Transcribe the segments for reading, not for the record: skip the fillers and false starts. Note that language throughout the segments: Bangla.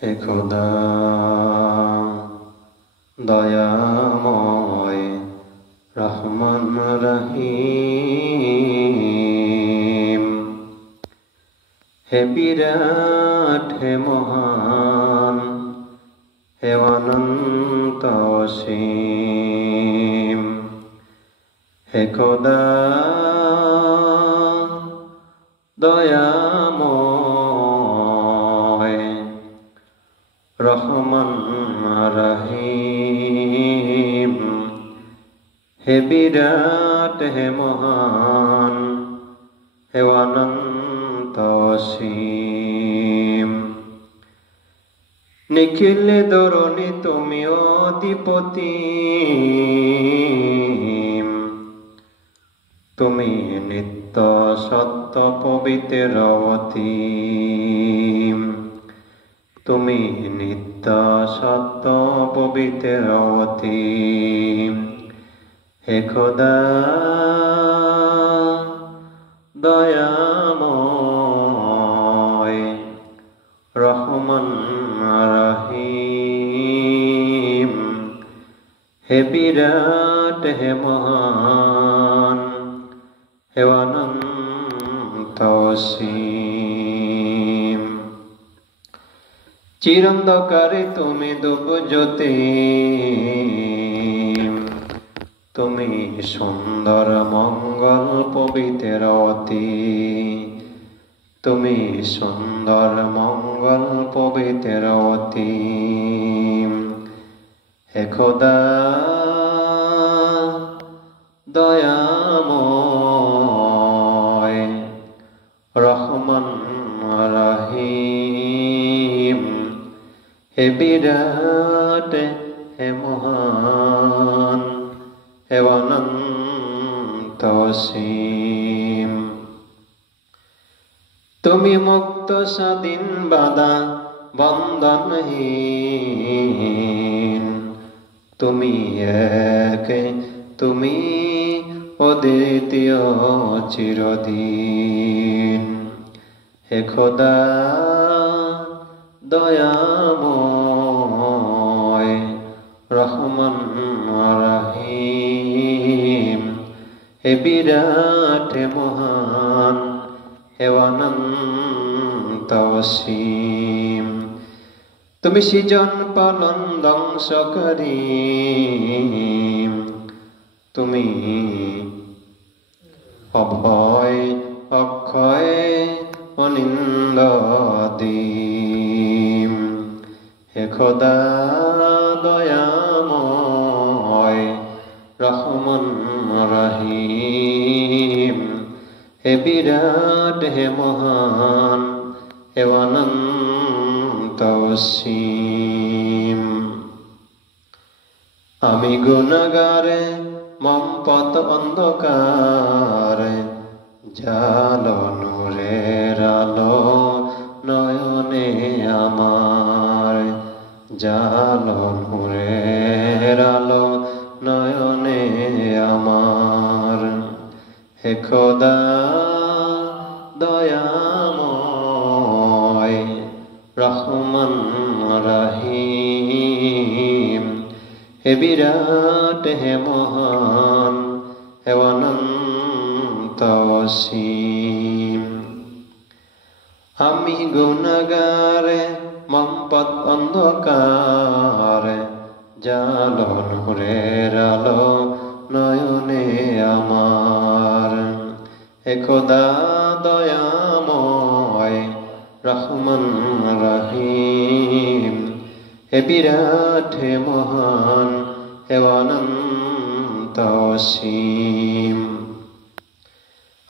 হে খোদা দয়াময় রহমান রহিম, হে বিরাট হে মহান হে অনন্ত অসীম, হে খোদা দয়াময় রহমান রহিম, হে বিরাট হে মহান হে অনন্ত অসীম, নিখিল দরুনি তুমি অধিপতি, তুমি নিত্য সত্য পবিত্রবতী, তুমি নিত্য সত্য পবিত্রবতী, হে খোদা দয়াময় রহমান রহিম, হে বিরাট হে মহান হে অনন্ত অসীম, চিরন্ধকারে তুমি দুবজ্যোতি, তুমি সুন্দর মঙ্গল পবিত্রবতী, তুমি সুন্দর মঙ্গল পবিত্রবতী, হে খোদা দয়াময় রহমান রহিম, হে বিরাট হে মহান হে অনন্ত অসীম, তুমি মুক্ত স্বাধীন বাধা বন্ধনহীন, তুমি এক তুমি অদ্বিতীয় চিরদিন, হে খোদা দয়াময় রহমান রহিম, হে বিরাট হে মহান হে অনন্ত অসীম, তুমি সৃজন পালন ধ্বংসকারী, তুমি অভয় অক্ষয় অনিন্দদীম, হে খোদা দয়াময় রহমান রহিম, হে বিরাট হে মহান হে অনন্ত অসীম, আমি গুনাহগারে মমপত অন্ধকারে জালো নূরের আলো নয়নে আমার, জালো নূরের আলো নয়নে আমার, হে খোদা দয়াময় রহমান রহিম, হে বিরাট হে মহান হে অনন্ত অসীম, আমি গুনাহগারে মমপত অন্ধকারে জালো নূরের আলো নয়নে আমার, হে খোদা দয়াময় রহমান রহিম, হে বিরাট হে মহান হে অনন্ত অসীম,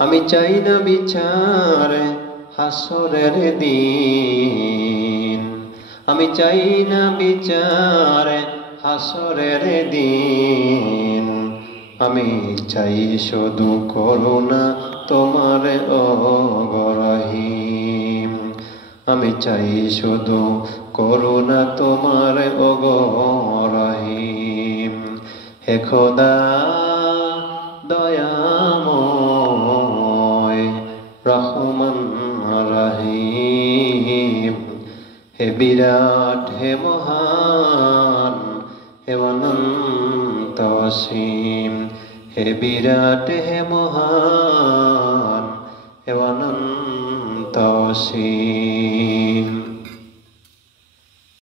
আমি চাই না বিচার হাসরের দিন, আমি চাই না বিচার হাসরের দিন, আমি চাই শুধু করুণা তোমার অগরহিম, আমি চাই শুধু করুণা তোমার অগরহিম, হে খোদা দয়াময় রহমান রহিম, হে বিরাট, হে মহান, হে অনন্ত অসীম। হে বিরাট, হে মহান, হে অনন্ত অসীম।